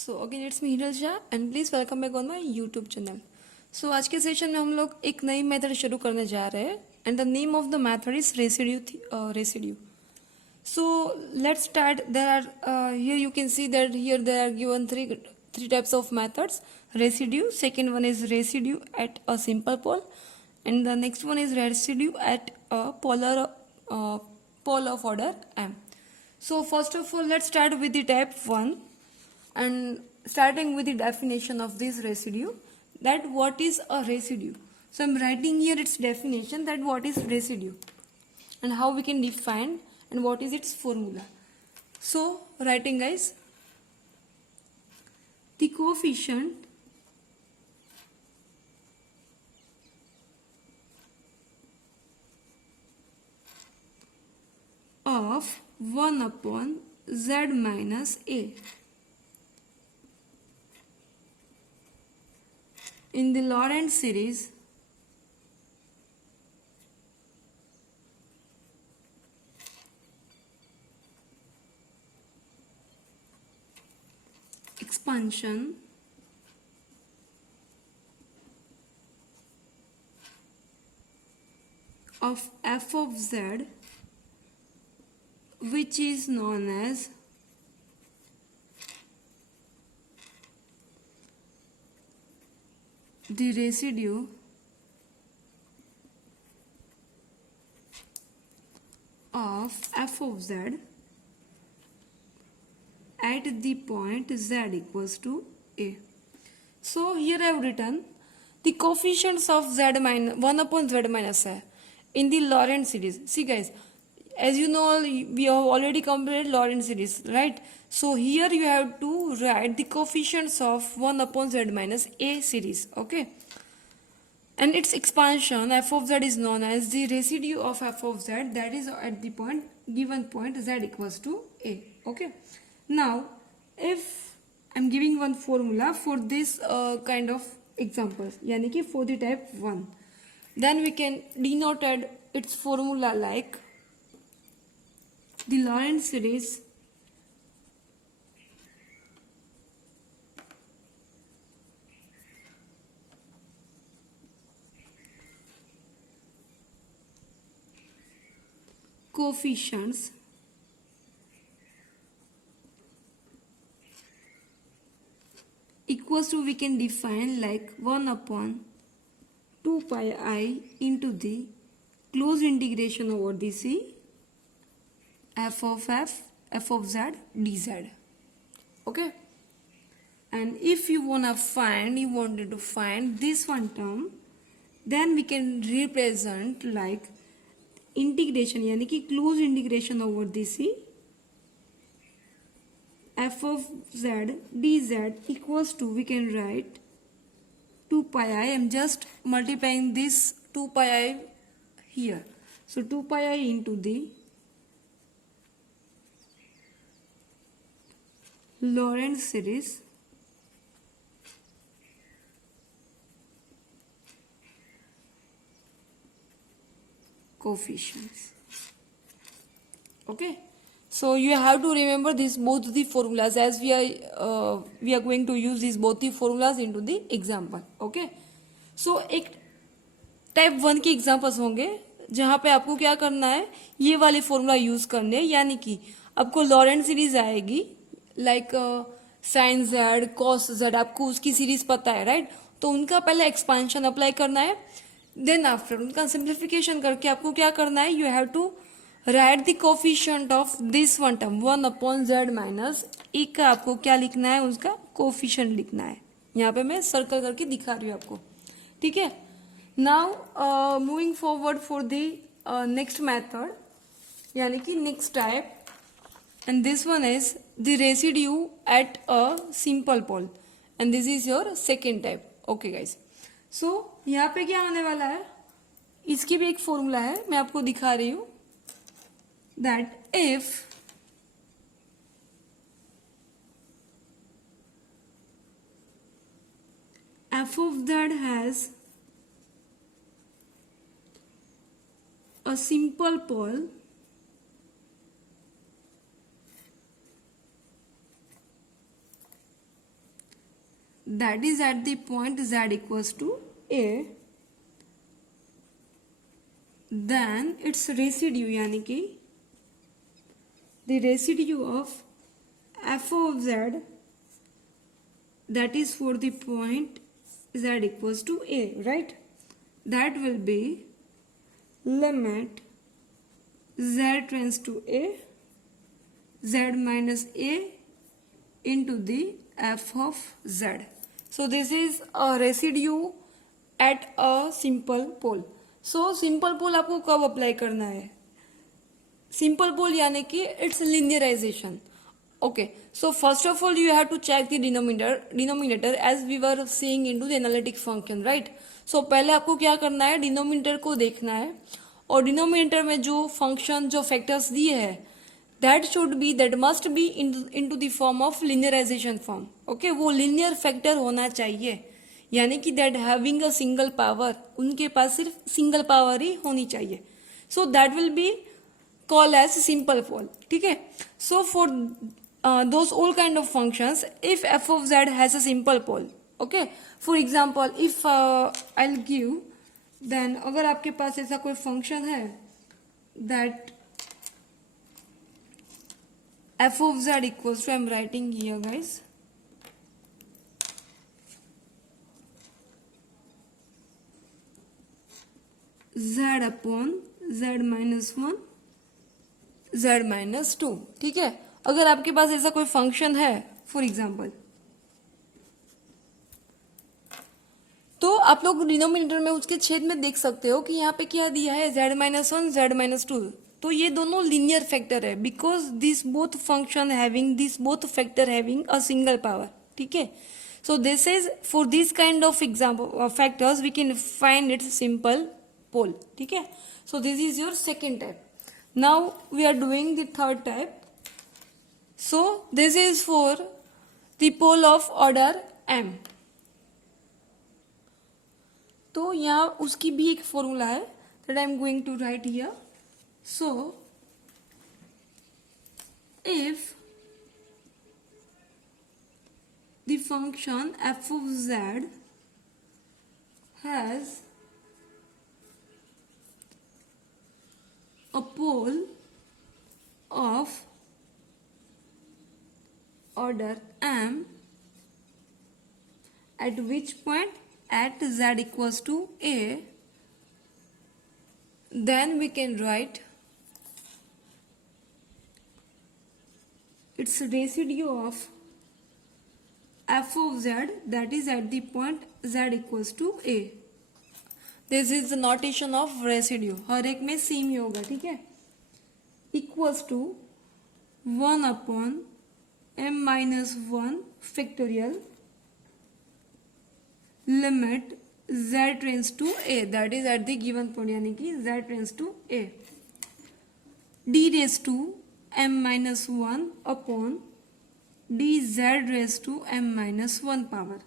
So again it's me Hiral Shah and please welcome back on my YouTube channel. So आज के सेशन में हम लोग एक नई मेथड शुरू करने जा रहे हैं and the name of the method is residue. So let's start. There are here you can see that here there are given three types of methods. Residue. Second one is residue at a simple pole, and the next one is residue at a pole of order m. So first of all, let's start with the type 1, and starting with the definition of this residue. That what is a residue? So I'm writing here its definition, that what is residue and how we can define and what is its formula. So writing guys, the coefficient of 1 upon z minus a in the Laurent series expansion of f of z, which is known as the residue of f of z at the point z equals to a. So here I have written the coefficients of z minus 1 upon z minus a in the Laurent series. See guys, as you know, we have already completed Laurent series, right? So here you have to write the coefficients of 1 upon z minus a series, okay? And its expansion f of z is known as the residue of f of z, that is at the given point z equals to a, okay? Now if I'm giving one formula for this kind of examples, yani ki for the type 1, then we can denote its formula like the Laurent series coefficients equals to, we can define like 1 upon 2 pi I into the closed integration over the c f of z dz, okay? And if you wanted to find this one term, then we can represent like integration, yani ki closed integration over the c f of z dz equals to, we can write 2 pi I. I am just multiplying this 2 pi I here. So 2 pi I into the Laurent series coefficients, okay? So you have to remember this both the formulas, as we are going to use these both the formulas into the example, okay? So एक टाइप 1 के एग्जाम्पल्स होंगे जहाँ पे आपको क्या करना है, ये वाले फॉर्मूला यूज करने हैं, यानी कि आपको लॉरेंट सीरीज आएगी like sine z cos z, आपको उसकी सीरीज पता है, राइट? तो उनका पहले एक्सपांशन अप्लाई करना है, देन आफ्टर उनका सिंप्लीफिकेशन करके आपको क्या करना है, you have to write the coefficient of this one term 1 upon z minus a का आपको क्या लिखना है, उसका कोफिशिएंट लिखना है। यहाँ पे मैं सर्कल करके दिखा रही हूँ आपको, ठीक है? Now moving forward for the next method, यानी कि next type, and this one is the residue at a simple pole, and this is your second type, okay guys? So यहाँ पे क्या आने वाला है, इसकी भी एक फॉर्मूला है, मैं आपको दिखा रही हूँ, that if f of z has a simple pole that is at the point z equals to a, then its residue यानी कि the residue of f of z that is for the point z equals to a, right? That will be limit z tends to a, z minus a into the f of z. So this is a residue at a simple pole. So simple pole आपको कब अप्लाई करना है? Simple pole यानी कि it's linearization. Okay, so first of all you have to check the denominator as we were seeing into the analytic function, right? So पहले आपको क्या करना है, डिनोमिनेटर को देखना है और डिनोमिनेटर में जो फंक्शन जो फैक्टर्स दिए हैं that must be into the form of linearization form. Okay, वो linear factor होना चाहिए, यानी कि that having a single power, उनके पास सिर्फ सिंगल पावर ही होनी चाहिए. So that will be called as simple pole. ठीक है. So for those all kind of functions, if f of z has a simple pole, okay, for example if I'll give, then अगर आपके पास ऐसा कोई function है that f of z equals to, I'm writing here guys, z upon z minus 1 z minus 2. ठीक है. अगर आपके पास ऐसा कोई फंक्शन है फॉर एग्जाम्पल, तो आप लोग डिनोमिनेटर में उसके छेद में देख सकते हो कि यहाँ पे क्या दिया है, z minus 1 z minus 2. तो ये दोनों लीनियर फैक्टर है because this both function having this both factor having a single power. ठीक है. So this is for this kind of example factors we can find its simple pole. ठीक है. So this is your second type. Now we are doing the third type. So this is for the pole of order m. तो यहाँ उसकी भी एक formula है that I am going to write here. So if the function f of z has a pole of order m at which point at z equals to a, then we can write its residue of f of z that is at the point z equals to a. This is the notation of residue. हर एक में सेम ही होगा. ठीक है. Equals to 1 upon m minus 1 factorial limit z tends to a, that is at the given point, यानी कि z tends to a, d raised to m minus 1 upon dz raised to m minus 1 power.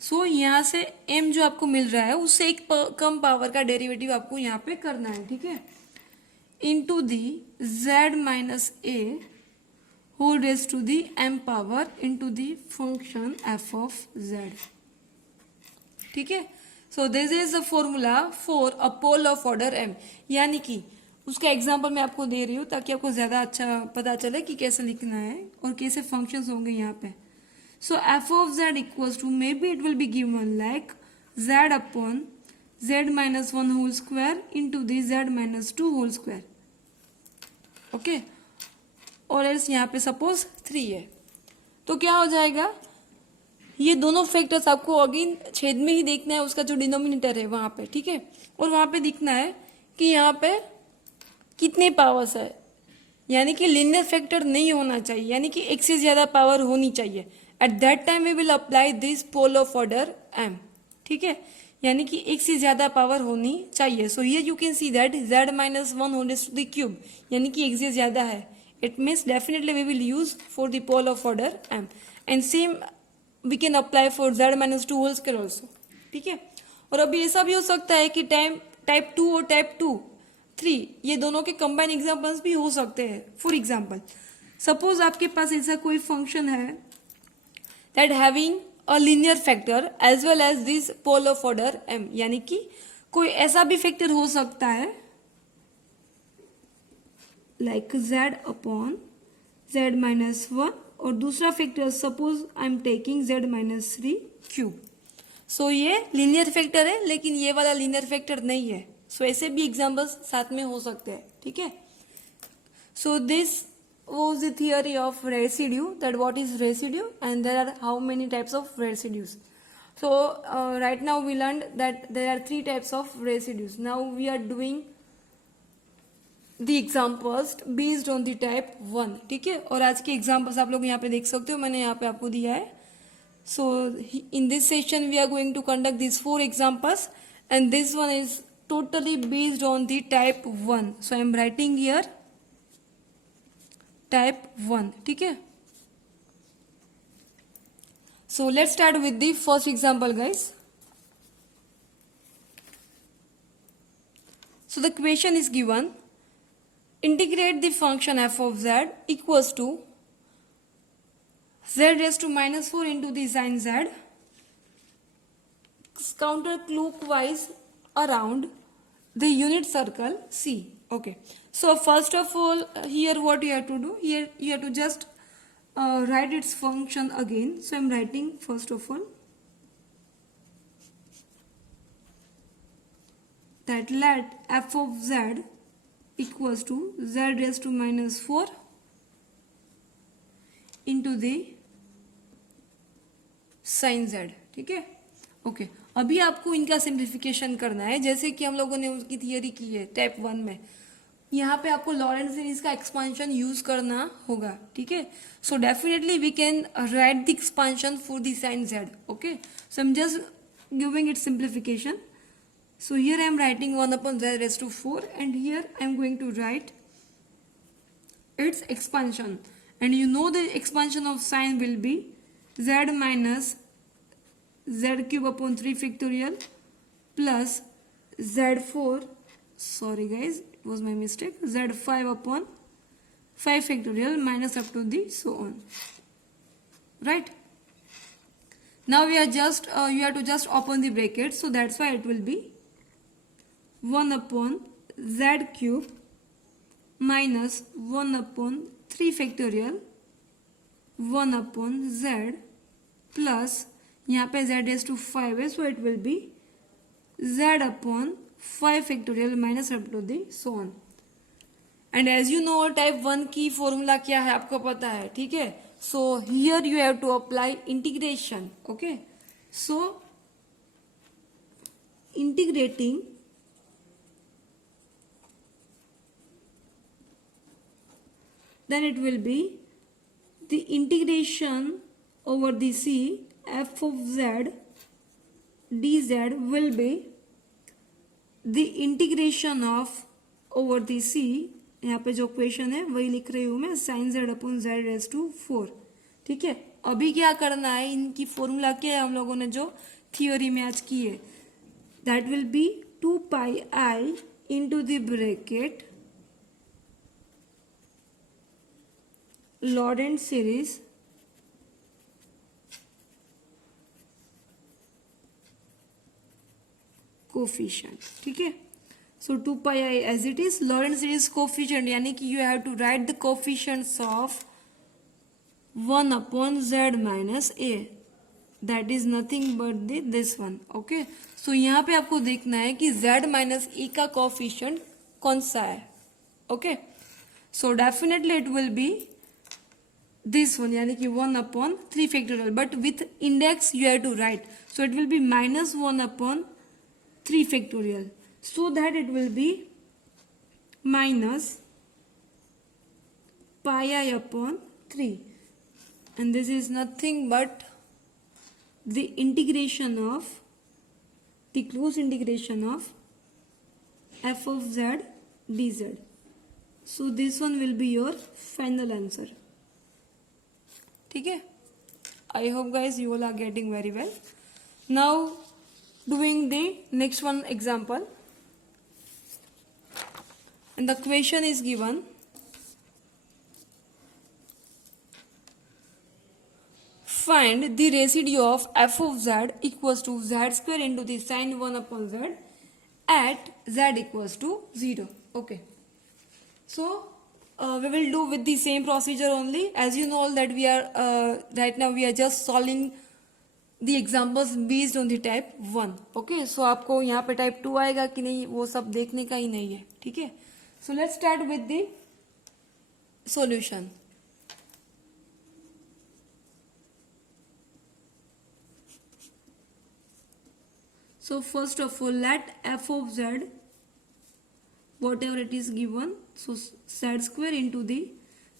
So यहाँ से m जो आपको मिल रहा है उससे एक कम पावर का डेरिवेटिव आपको यहाँ पे करना है. ठीक है. Into the z minus a whole raise to the m power into the function f of z. ठीक है. So this is the formula for a pole of order m. यानी कि उसका एग्जाम्पल मैं आपको दे रही हूँ ताकि आपको ज़्यादा अच्छा पता चले कि कैसे लिखना है और कैसे फंक्शंस होंगे यहाँ पे. So f of z equals to may be it will be given like z upon z minus 1 whole square into the z minus 2 whole square. Okay. और एल्स यहाँ पे सपोज 3 है तो क्या हो जाएगा, ये दोनों फैक्टर्स आपको अगेन छेद में ही देखना है उसका जो डिनोमिनेटर है वहाँ पे. ठीक है. और वहाँ पे दिखना है कि यहाँ पे कितने पावर्स है, यानी कि लीनियर फैक्टर नहीं होना चाहिए, यानी कि एक से ज्यादा पावर होनी चाहिए. At that time we will apply this pole of order m. ठीक है. यानी कि एक से ज्यादा पावर होनी चाहिए. So here you can see that z minus 1 whole raise to the cube, यानी कि एक से ज्यादा है. It means definitely we will use for the pole of order m. And same we can apply for z minus 2 whole square also. ठीक है. और अभी ऐसा भी हो सकता है कि टाइप 2 और टाइप 3 ये दोनों के कंबाइन एग्जांपल्स भी हो सकते हैं. फॉर एग्जांपल सपोज आपके पास ऐसा कोई फंक्शन है that having a linear factor as well as this pole of order m, यानी कि कोई ऐसा भी फैक्टर हो सकता है like z upon z minus one, और दूसरा factor suppose I am taking z minus three cube. So ये लीनियर फैक्टर है, लेकिन ये वाला लीनियर फैक्टर नहीं है. सो ऐसे भी एग्जाम्पल्स साथ में हो सकते हैं. ठीक है. So this was the theory of residue, that what is residue and there are how many types of residues. So right now we learned that there are three types of residues. Now we are doing the examples based on the type 1. ठीक है. और आज के examples आप लोग यहाँ पे देख सकते हो, मैंने यहाँ पे आपको दिया है. So in this session we are going to conduct these 4 examples and this one is totally based on the type 1. So I am writing here type 1. ठीक है. So let's start with the first example, guys. So the question is given, integrate the function f of z equals to z raised to minus 4 into the sin z counterclockwise around the unit circle C. Okay. So first of all, here what you have to do, here you have to just write its function again. So I am writing first of all that let f of z equals to z raised to minus 4 into the sin z. ठीक है. ओके. अभी आपको इनका सिंप्लीफिकेशन करना है, जैसे कि हम लोगों ने उसकी थियरी की है टाइप 1 में. यहाँ पे आपको लॉरेंट सीरीज का एक्सपांशन यूज करना होगा. ठीक है. So definitely we can write the expansion for the sine z. Okay. So I am just giving it simplification. So here I am writing 1 upon z raise to 4 and here I am going to write its expansion, and you know the expansion of sine will be z minus z cube upon 3 factorial plus z4, sorry guys, it was my mistake, z5 upon 5 factorial minus up to the so on. Right. Now we are just you have to just open the bracket, so that's why it will be 1 upon z cube minus 1 upon 3 factorial 1 upon z plus यहाँ पे z raised to 5 है, so it will be z upon 5 factorial minus up to the so on. And as you know type 1 की फॉर्मूला क्या है आपको पता है. ठीक है. So here you have to apply integration. Okay. So integrating then it will be the integration over the C f of z dz will be the integration of over the C, यहाँ पे जो क्वेश्चन है वही लिख रही हूँ मैं, sin z upon z raise to 4. ठीक है. अभी क्या करना है, इनकी फॉर्मूला क्या है हम लोगों ने जो थियोरी में आज की है, that will be 2 pi I into the bracket Lorentz series coefficient. ठीक है. So 2 pi I as it is, Lorentz series coefficient यानी कि you have to write the coefficients of 1 upon z minus a, that is nothing but this one. Okay. So यहाँ पे आपको देखना है कि z minus a का coefficient कौन सा है. Okay. So definitely it will be this one, यानी कि 1 upon 3 factorial, but with index you have to write, so it will be minus 1 upon 3 factorial, so that it will be minus pi I upon 3, and this is nothing but the integration of the close integration of f of z dz. So this one will be your final answer. ठीक है. I hope guys you all are getting very well. Now doing the next one example, and the question is given, find the residue of f of z equals to z square into the sin 1 upon z at z equals to 0. Okay. So we will do with the same procedure only. As you know all that we are right now we are just solving the examples based on the type 1. Okay. So आपको यहाँ पे type 2 आएगा कि नहीं वो सब देखने का ही नहीं है. ठीक है. So let's start with the solution. So first of all, let f of z, whatever it is given, so z square into the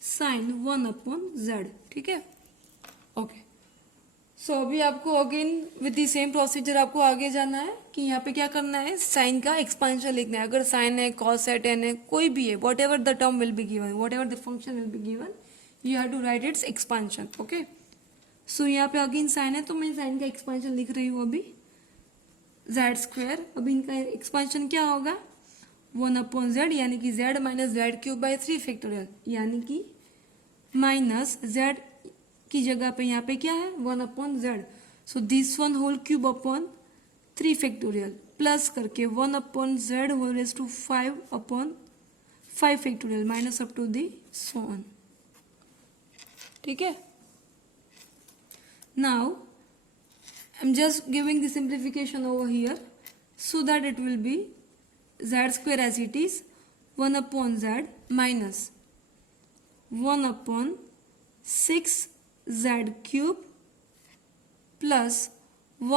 sin 1 upon z. ठीक है. Okay. So अभी आपको again with the same procedure आपको आगे जाना है कि यहाँ पे क्या करना है, साइन का एक्सपांशन लिखना है. अगर साइन है, कॉस है, टेन है, कोई भी है, whatever the term will be given, whatever the function will be given, you have to write its expansion. Okay. So यहाँ पे अगेन साइन है तो मैं साइन का एक्सपांशन लिख रही हूँ अभी. जेड स्क्वायर, अब इनका एक्सपांशन क्या होगा, 1 अपॉन जेड, यानी कि Z minus Z cube by 3 फैक्टोरियल, यानी कि माइनस जेड की जगह पे यहाँ पे क्या है 1 upon z. So this one whole cube upon 3 factorial plus करके 1 upon z whole raise to 5 upon 5 factorial minus up to the so on. ठीक है. Now I'm just giving the simplification over here so that it will be z square as it is 1 upon z minus 1 upon 6z cube plus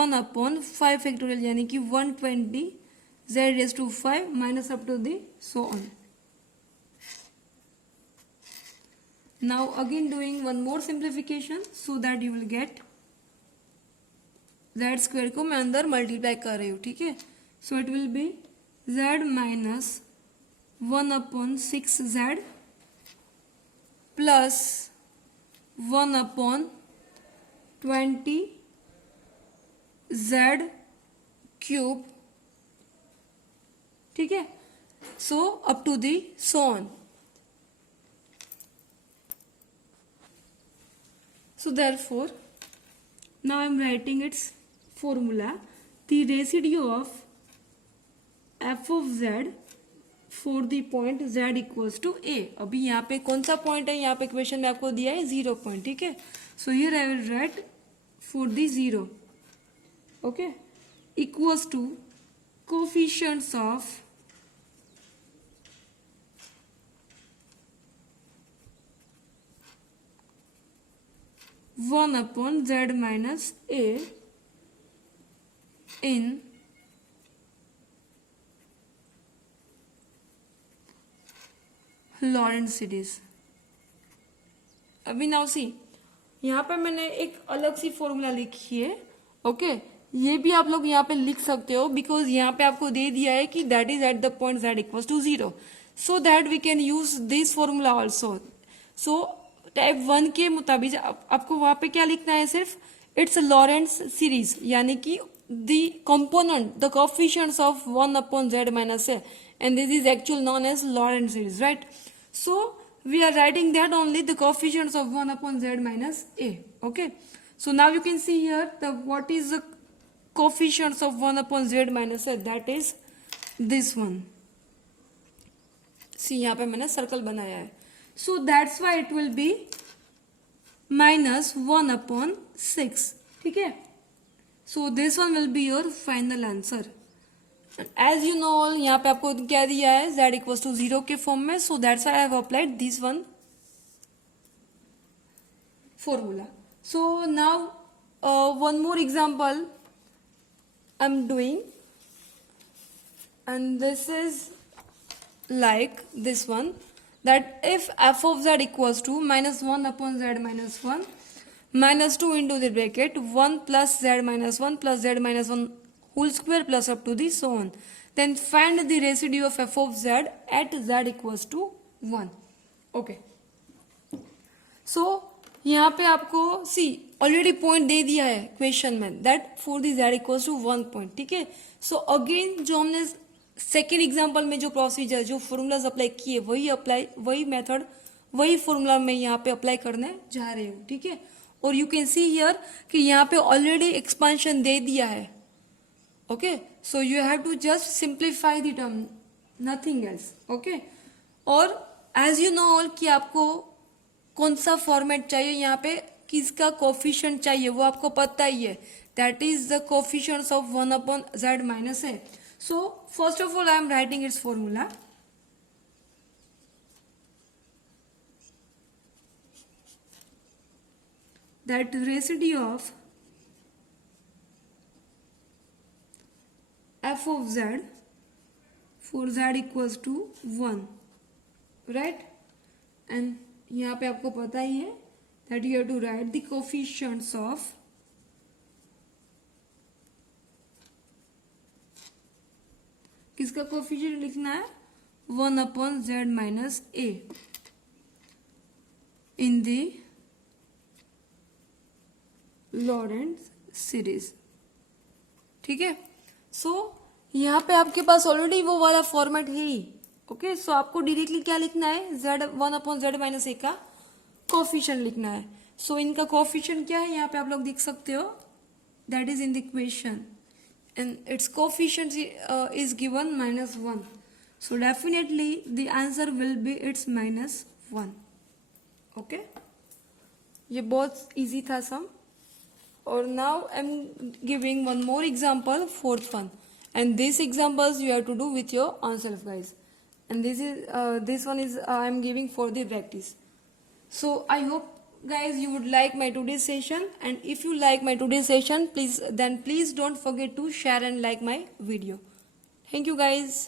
1 upon 5 factorial यानी कि 120 z raised to 5 minus up to the so on. Now again doing one more simplification so that you will get z square को मैं अंदर multiply कर रही हूँ. ठीक है. So it will be z minus 1 upon 6z plus 1 upon 20 z cube. ठीक है. So up to the so on. So therefore now I am writing its formula. The residue of f of z for the point z equals to a. अभी यहाँ पे कौन सा पॉइंट है, यहाँ पे क्वेश्चन में आपको दिया है 0 पॉइंट. ठीक है. So here I will write for the 0. Okay. Equals to coefficients of one upon z minus a in Laurent series. अभी नाउ सी यहाँ पे मैंने एक अलग सी फॉर्मूला लिखी है. ओके. ये भी आप लोग यहाँ पे लिख सकते हो बिकॉज यहाँ पे आपको दे दिया है कि that is at the point z equals to 0, so that we can use this formula also. So type 1 के मुताबिक आपको वहां पे क्या लिखना है, सिर्फ इट्स लॉरेंट्ज सीरीज, यानी कि the component the coefficients of 1 upon z minus a, and this is actual non edge Laurent series, right. So we are writing that only the coefficients of 1 upon z minus a. Okay. So now you can see here the what is the coefficients of 1 upon z minus a, that is this one. See यहाँ पे मैंने सर्कल बनाया है. So that's why it will be minus 1 upon 6. ठीक है. So this one will be your final answer. As you know all, यहाँ पे आपको क्या दिया है, z equals to 0 के फॉर्म में. So that's why I have applied this one formula. So now one more example I'm doing, and this is like this one. That if f of z equals to minus 1 upon z minus 1 minus 2 into the bracket 1 plus z minus 1 plus z minus 1 whole square plus up to the so on, then find the residue of f of z at z equals to 1. Okay. So यहाँ पे आपको सी already point दे दिया है क्वेश्चन में that for the z equals to 1 पॉइंट. ठीक है. So again जो हमने सेकेंड एग्जाम्पल में जो प्रोसीजर जो फॉर्मूलाज अप्लाई किए वही मेथड वही फॉर्मूला मैं यहाँ पे अप्लाई करने जा रही हूँ. ठीक है. और यू कैन सी हियर कि यहाँ पे ऑलरेडी एक्सपांशन दे दिया है. Okay, so you have to just simplify the term, nothing else. Okay, और एज यू नो ऑल कि आपको कौन सा फॉर्मेट चाहिए, यहाँ पे किसका कोफिशिएंट चाहिए वो आपको पता ही है. That is the coefficients of 1/z minus a. So first of all I am writing it's formula. That residue of f of z for z equals to 1, right? And यहाँ पे आपको पता ही है that you have to write the coefficients of किसका coefficient लिखना है 1/z minus a in the Laurent series. ठीक है, सो यहाँ पे आपके पास ऑलरेडी वो वाला फॉर्मेट है ही. ओके, सो आपको डायरेक्टली क्या लिखना है, z 1/z माइनस ए का कोफिशिएंट लिखना है. सो इनका कोफिशिएंट क्या है यहाँ पे आप लोग देख सकते हो, that is in the equation and it's coefficient is given -1. So definitely the answer will be it's -1. ओके, ये बहुत इजी था सम. Or now I'm giving one more example, fourth one, and these examples you have to do with your own self, guys. And this one is I'm giving for the practice. So I hope guys you would like my today's session, and if you like my today's session, please don't forget to share and like my video. Thank you guys.